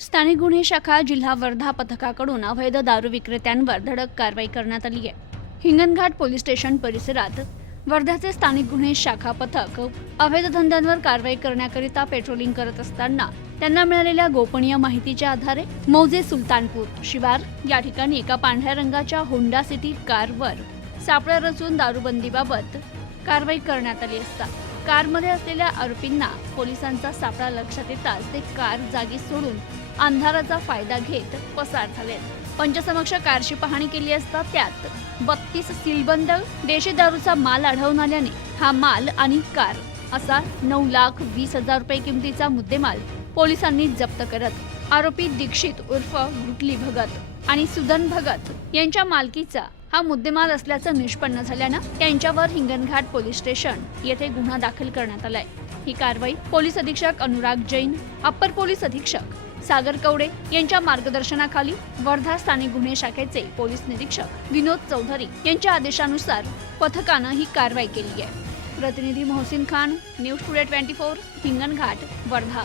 स्थानिक गुन्हे शाखा जिल्हा वर्धा पथकाकडून अवैध दारू विक्रेत्यांवर धडक कारवाई करण्यात आली आहे. हिंगणघाट पोलीस स्टेशन परिसरात वर्ध्याचे स्थानिक गुन्हे शाखा पथक अवैध धंद्यांवर कारवाई करण्याकरिता पेट्रोलिंग करत असताना त्यांना मिळालेल्या गोपनीय माहितीच्या आधारे मौजे सुलतानपूर शिवार या ठिकाणी एका पांढऱ्या रंगाच्या होंडा सिटी कारवर सापळा रचून दारूबंदीबाबत कारवाई करण्यात आली असता. कारमध्ये असलेल्या आरोपींना पोलिसांचा सापळा लक्षात येताच ते कार जागी सोडून अंधाराचा फायदा घेत पसार झाले. पंचसमक्ष कारची पाहणी केली असता त्यात बत्तीस सीलबंद देशी दारूचा माल आढळून आल्याने हा माल आणि कार असा नऊ लाख वीस हजार रुपये किमतीचा मुद्देमाल पोलिसांनी जप्त करत आरोपी दीक्षित उर्फ गुटली भगत आणि सुदन भगत यांच्या मालकीचा हा मुद्देमाल असल्याचं निष्पन्न झाल्यानं त्यांच्यावर हिंगणघाट पोलीस स्टेशन येथे गुन्हा दाखल करण्यात आलाय. ही कारवाई पोलीस अधीक्षक अनुराग जैन अप्पर पोलीस अधीक्षक सागर कवडे यांच्या मार्गदर्शनाखाली वर्धा स्थानिक गुन्हे शाखेचे पोलीस निरीक्षक विनोद चौधरी यांच्या आदेशानुसार पथकानं ही कारवाई केली आहे. प्रतिनिधी Mohsin Khan news today twenty four Hinganghat Wardha.